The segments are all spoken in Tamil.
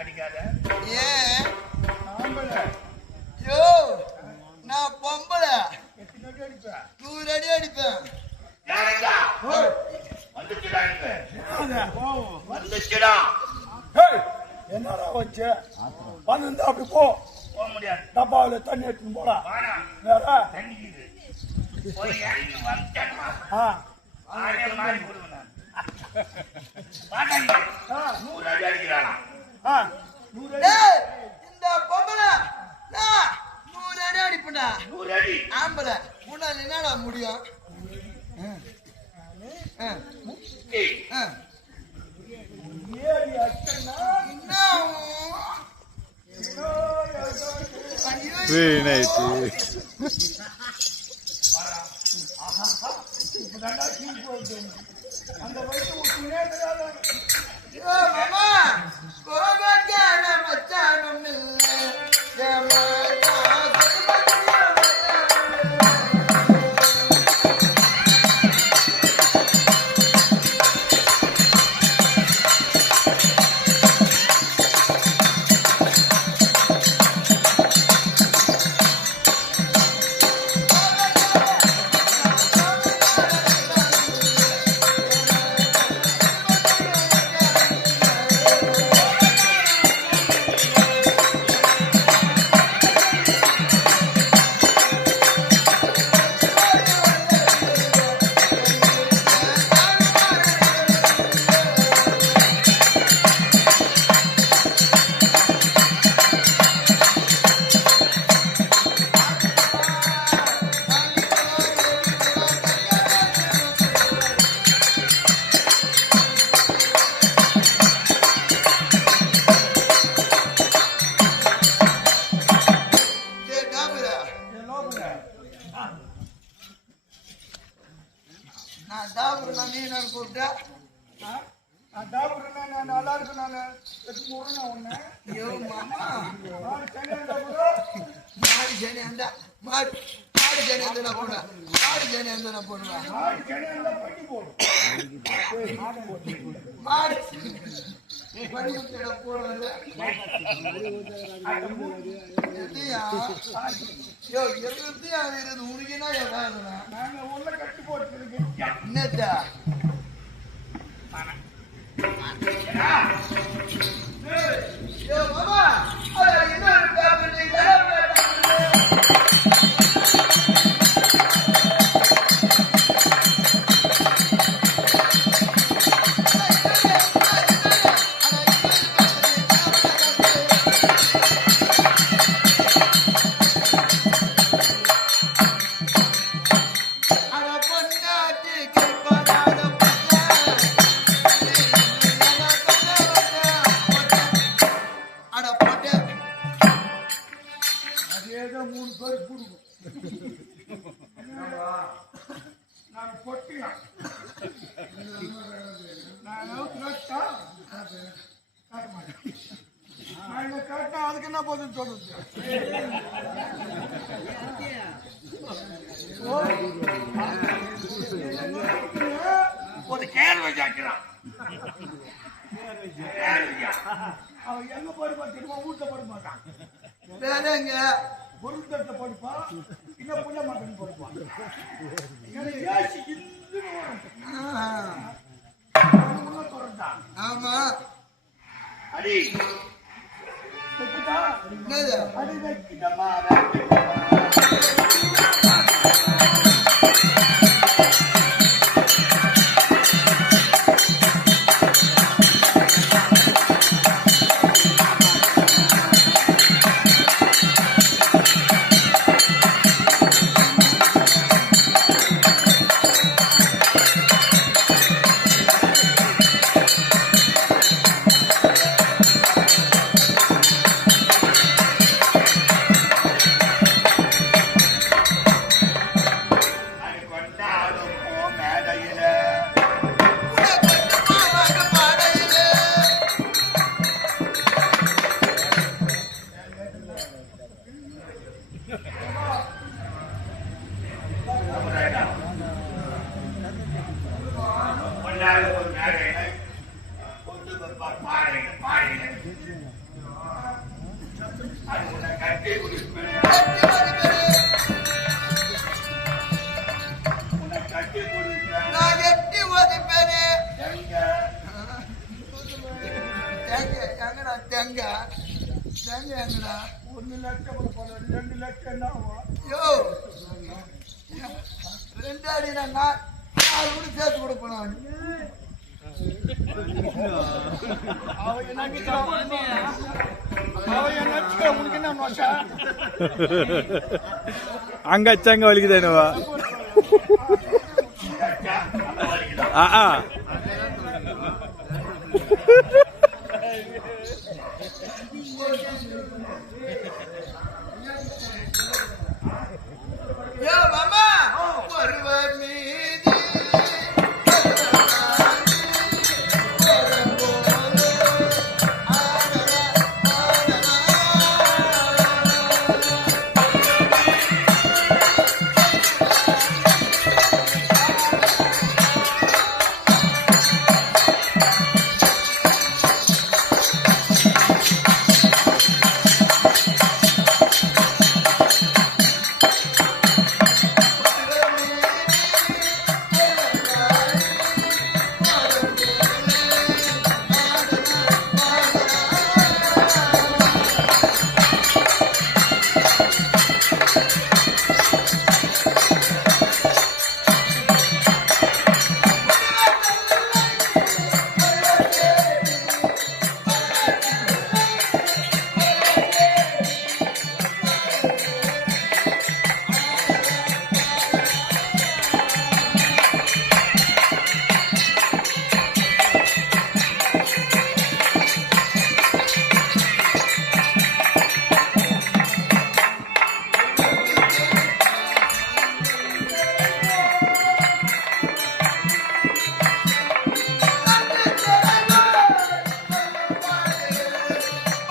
அடிக்காத. ஏன் ஆம்பளை யோ நான் பொம்பளை. எத்தனை அடி அடிப்பேன்? 100 அடி அடிப்பேன். வந்துச்சுடா இங்க. வந்துச்சுடா. என்னடா வச்சு வந்து அப்படி போக முடியாது. டப்பாவில தண்ணி எடுத்துன்னு போடா. வேற தண்ணிக்குது ஒரு இறங்கி வந்துட்டேன்னா ஆளே மாறி போடுவேன் நான். பாட்டாங்க 100 அடி அடிக்கிறானா? 100 அடி. டேய் இந்த பொம்பளை நான் 100 அடி அடிப்பேன்டா. 100 அடி ஆம்பளை உன்னால என்னடா முடியும்? ஏய் ஏறி அச்சனா Very nice. அந்த வயசு மாமா கோபக்கார மச்சானும் நான் டாக்டர் நான் நீ நான் கூப்பிட்டா டாக்டர் நான் நல்லா இருக்கு. நான் முருகன் ஒண்ணு ஐயோ மாமா மாடு சனி அந்த மாடு சனி அந்த நான் போடுவேன். மாடு சனி அந்த நான் போடுவேன். பண்ணி போடும். மாடு பண்ணிவிட்டு போடுறது யோ எதிர்த்தியா இருந்து உனக்குன்னா எதாவது நாங்க உள்ள கட்டி போட்டு என்னத்தா யோ மாமா இன்னொரு பேப்பர் ஏதோ 3 பேர் கொடுக்கும். நான் பொட்டிலாம் நான் கேட்டா காட்ட மாட்டேன். நான் கேட்டா அதுக்கு என்ன பதில் சொல்றது? ஒரு கேள்வி கேட்கிறான். அவன் எங்க போடுப்பா தெரியுமா? வீட்டுல போட மாட்டான். வேறங்க பொருள் தட்டை படுப்பான். இன்னும் புள்ள மாட்டேன்னு படுப்பான். ஆமா அடி என்னது அடி வைக்கிட்டமா பாடு கட்டி கொடுப்பேன். கட்டி மதிப்பேன். உன்னை கட்டி கொடுப்பேன். நான் எட்டி மதிப்பேனே. எங்க? எங்கடா தெங்க எங்கடா 1 லட்சம் கொடுப்பாங்க 2 லட்சம் என்ன ஆகும்? யோ 2 அடி நான் 4 கூட சேர்த்து கொடுப்பேன் அவன் என்ன உனக்கு என்ன நோஷா? அங்க அச்சங்க வலிக்குதேனுவா யோ மாமா ஒருவர் மீது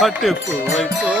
பட்டு பூவை போ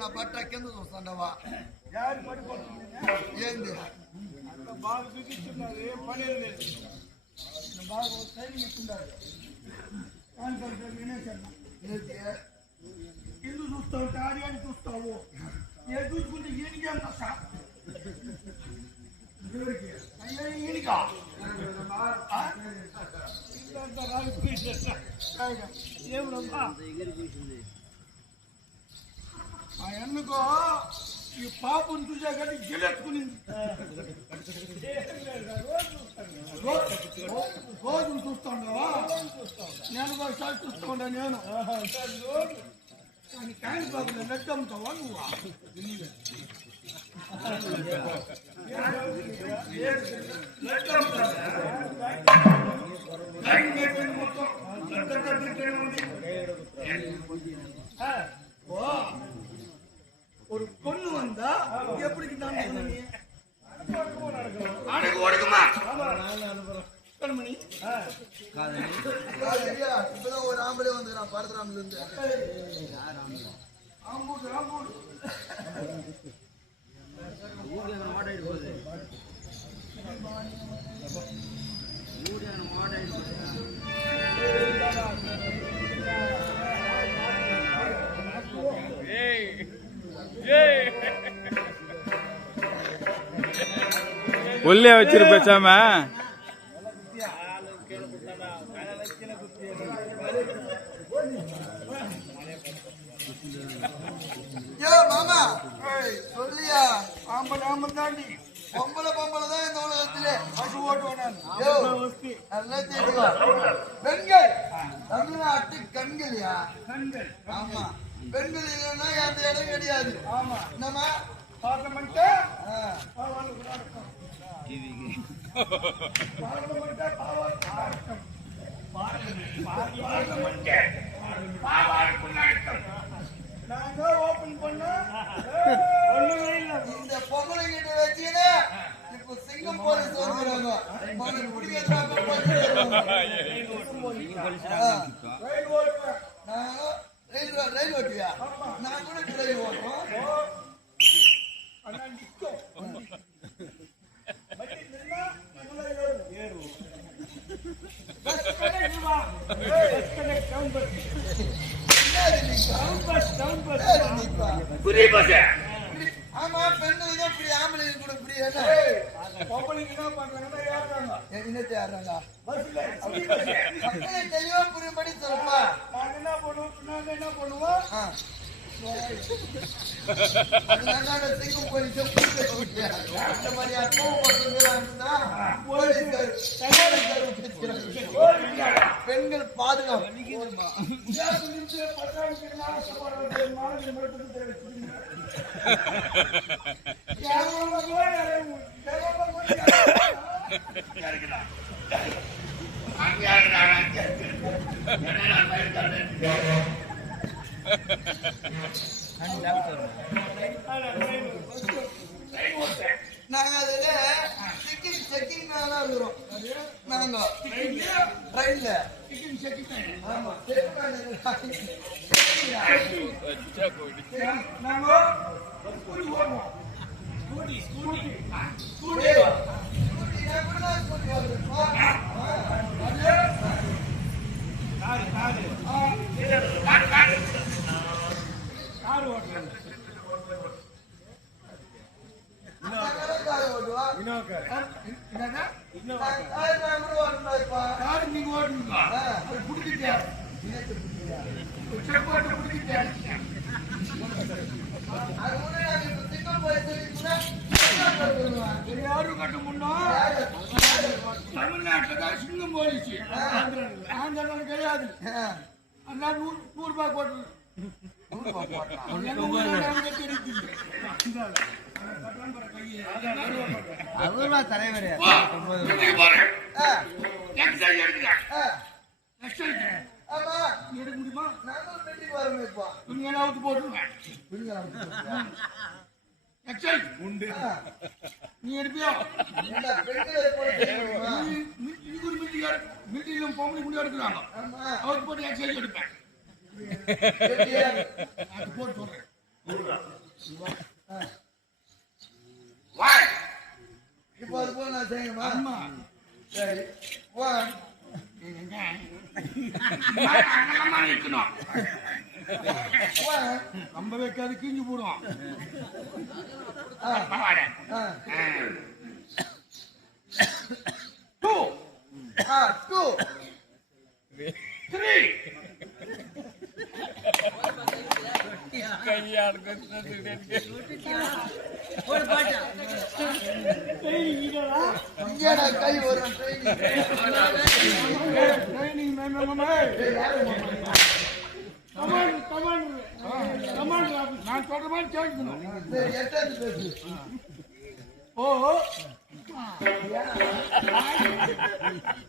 நான் பட்டா కింద చూస్తాండవా யாரு படி போட்டுருந்தீங்க? ఏంది அந்த பால் பிடிச்சிருந்தாரு பண்ணிருந்தது இந்த பால் ஒரு கையில் ఇస్తున్నారు ఇల్లు చూస్తావు కార్యాన్ని చూస్తావు ఏ చూసుకుంటే ఈయనకి ఏం కష్టం అయ్యా ఈయనకా ఏమమ్మా ఆ ఎన్నుకో ఈ పాపను చూసా కానీ గిలెత్తుకునింది రోజు చూస్తాండవా నేను ఒకసారి చూస్తాండా నేను కానీ కాయలు బాగుంది లెక్క అమ్ముతావా నువ్వు ஒரு பொண்ணு வந்தா எப்படி அடகு ஒடுக்குமா கண்மணி இப்பதான் ஒரு ஆம்பளை வந்துக்கிறான் பரதுராமில இருந்து ஆம்பூர் ஆம்பூர் உள்ளே வச்சிரு பேசாம. யோ மாமா சொல்லியா ஆம்பளை தாண்டி பொம்பளை தான் இந்த உலகத்திலே அது ஓட்டுவேன் யோ நல்லா தெரியுமா பெண்கள் தமிழ்நாட்டு கண்கள்யா கண்கள் ஆமா பெண்கள் இல்லைன்னா அந்த இடம் கிடையாது ஆமா நம்ம பார்லமெண்ட்டு ஆ, நாங்க ஓபன் பண்ணா ஒண்ணுமே இல்லை இந்த பொம்பளை கிட்ட வச்சுக்கிட்டு இப்ப சிங்கம் போலீஸ் வந்துடுறாங்க மகன் குடிக்கிறாங்க ரயில் ஓட்டுவேன் ரயில் ஓட்டியா நான் கூட ரயில் ஓட்டுவோம் அண்ணா நிற்கும் வண்டி நின்னா நம்மள ஏறுவோம் பஸ் கனெக்ட் வா bus connect town bus town bus புரிய பாச ஆமா பெண்கள் தான் இப்படி ஆம்பளை கூட இப்படி என்ன பொம்பளைங்க என்ன பண்றாங்கன்னா ஏறுறாங்க என்னத்தை ஆடுறாங்க பஸ்ல மக்களை தெளிவா புரியும்படி சொல்லப்பா நாங்க என்ன பண்ணுவோம் நாங்க என்ன பண்ணுவோம் அதனால சிங்கம் போலீஸ் அந்த மாதிரி பெண்கள் பாதுகாப்பு நாங்க அதுல செக்கிங் இருக்கிறோம் நாங்க ட்ரெயின்ல ஆமா தமிழ்நாட்டுல சிங்கம் போலீஸ் ஆந்திரா கிடையாது அதனால 100 ரூபாய் போட்டு அதுதான் தலைவர் போறேன் ஆமா எடுக்க முடியுமா நாங்களும் மீட்டிங் வரோம் இப்போ நீங்க என்ன அவுத்து போட்டுருவேன் உண்டு நீ எடுப்பியா மீட்டிங் பொம்பளை முடி எடுக்கிறாங்க அவுத்து போட்டு எக்ஸசைஸ் எடுப்பேன் அது போட்டு சொல்றேன் இப்போ அது போல நான் செய்யணுமா அம்மா சரி இருக்கணும் நம்ம வைக்காது கிஞ்சி போடுவோம் டூ 2 3 இங்கடா கை வரும் ட்ரைனிங் நான் சொல்ற மாதிரி கேட்கணும் எட்டாவது பேசு ஓ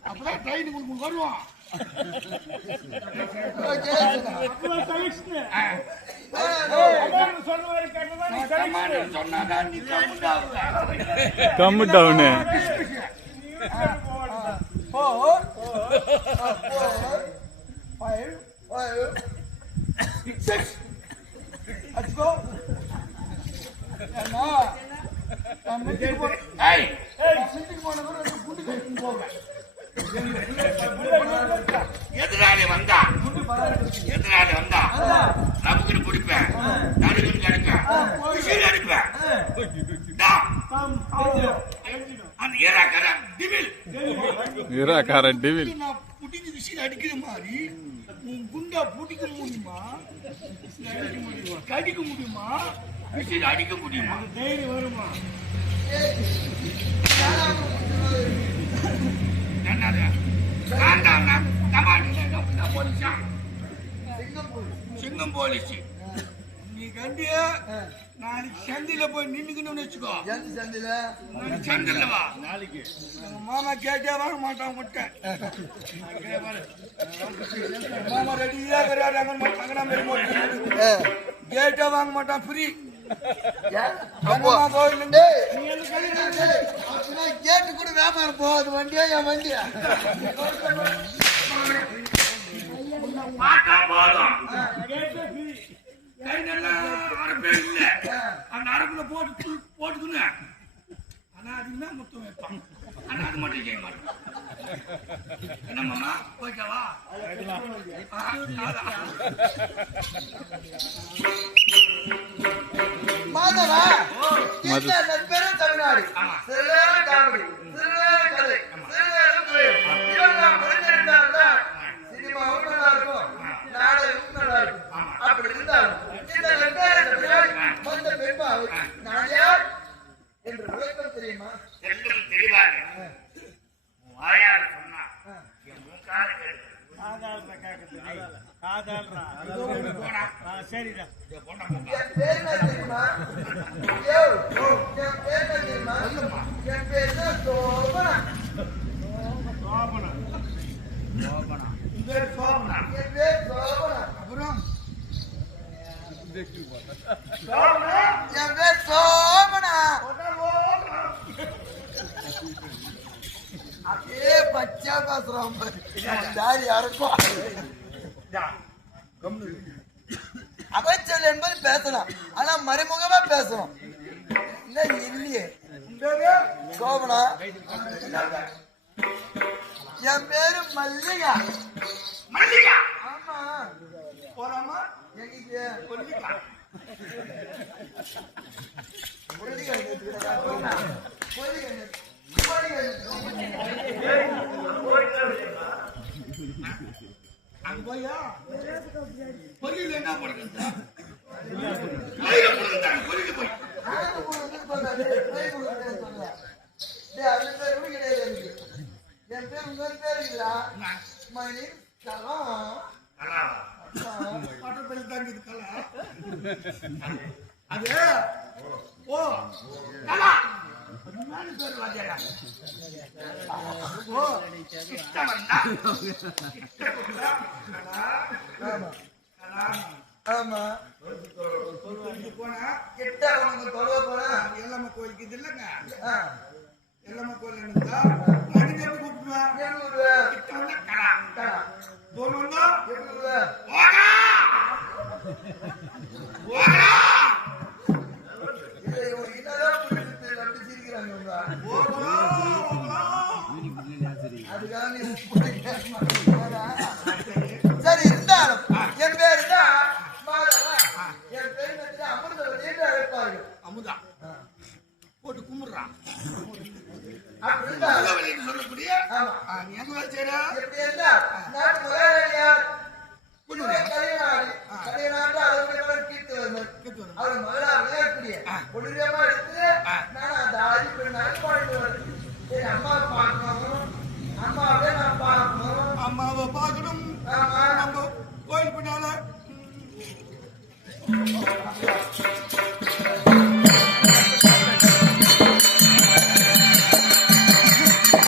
அப்பதான் ட்ரெயினுக்கு உங்களுக்கு வருவான் சொன்னாதான் நீ கம்மு டவுனு 4 5 6 let's go எதிராளி வந்தா நமக்கு பிடிப்பேன் நடுக்கு அடிப்பேன் அடிப்பேன் அந்த இரா காரன் டிவில் நான் புடிஞ்சு விசில் அடிக்கிற மாதிரி உன் குண்டா பிடிக்க முடியுமா? கடிக்க முடியுமா? விசில் அடிக்க முடியுமா? தைரியம் வருமா? சிங்கம் போலீஸ் நீ கண்டிய நாளைக்கு சந்தையில போய் நின்னுக்கணும்னு வச்சுக்கோ. எந்த சந்தையில? சந்தையில வா. நாளைக்கு எங்க மாமா கேட்டே வாங்க மாட்டான் முட்டை. மாமா ரெடியா கேட்டே வாங்க மாட்டான் ஃப்ரீ. கேட்டு கூட வியாபாரம் போகுது. வண்டியா என் வண்டியா? அந்த அரப்புல போட்டுக்குன்னு ஆனா அதுன்னா முத்தம் வைப்பான். ஆனா அது மட்டும் செய்ய மாட்டோம். என்னம்மா போய்க்கவா? மாதவா பெரும் தமிழ்நாடு சிறுநேர காமெடி சிறுநேர கதை சிறுநேர இதெல்லாம் புரிஞ்சிருந்தால்தான் சினிமாவும் நல்லா இருக்கும், நாடகமும் நல்லா இருக்கும். அப்படி இருந்தாலும் இந்த வந்த பெண்பாவை நான் யார் என்று விளக்கம் தெரியுமா? எல்லாம் தெளிவாக வாயால சொன்னா என் மூக்கால கேட்டு சரிடா. என் பேர் என்ன தெரியுமா? என் பேர் என்ன தெரியுமா? என் பேர் தான் சோபனா. என் பேர் சோபனா. அப்புறம் என் பேர் சோபனா. அப்படியே பச்சா பேசுறான் தாரி அறுக்கும். அமைச்சல் என்பது பேசலாம், ஆனா மறைமுகமா பேசணும். இல்லையே சோபனா. என் பேரு மல்லிகா. மல்லிகா ஆமா. போலாமா? எங்க கொல்லிக்கா அங்க போயா பொல்லியில என்ன பண்ணுறது? கொல்லிக்கு போய் என் பேர் உங்க பேர் இல்லா மணி கலாம். பட்டப்பள்ளி தாங்கிது கலா. அது ஓ கலா பேர் வாத்தியாரா? ஓ கிட்ட வந்தா ஆமா போனா கிட்ட உனக்கு தொலைவ போனா எல்லம்மா கோயிலுக்கு இது இல்லைங்க. ஆ, எல்லம்மா கோயில் இருந்தா மணி எப்படி கூப்பிடுவேன்? 700 ரூபா. கிட்ட வந்தா கலா. கலா. தூரம் வந்தா 700 ரூபா. இது இவங்க என்னதான் புரியுது அப்படி சிரிக்கிறாங்க இவங்க. அதுக்காக நீ கேட்க மாட்டேங்கிறா? சரி இருந்தாலும் என் பேரு தான் மாதவா. என் பேரு வந்து அமிர்தவதி என்று அழைப்பார்கள். அமுதா போட்டு கும்பிடுறான். அப்படி இருந்தாலும் அமுதவல்லின்னு சொல்லக்கூடிய ஆமா. நீ எங்க வேலை செய்யற? எப்படி இருந்தால் நாட்டு மகாராணியார் கல்யாணம் அதை கீர்த்து வந்தார். அவர் மகளா விளையாடக்கூடிய கொடூரமா எடுத்து நான் அந்த ஆதி பெண்ணாக பாடிட்டு வரேன். என் அம்மா பார்க்கணும், அம்மாவே நான் பார்க்கணும். அம்மாவை பார்க்கணும். ஆமா. நம்ம கோயில் பின்னால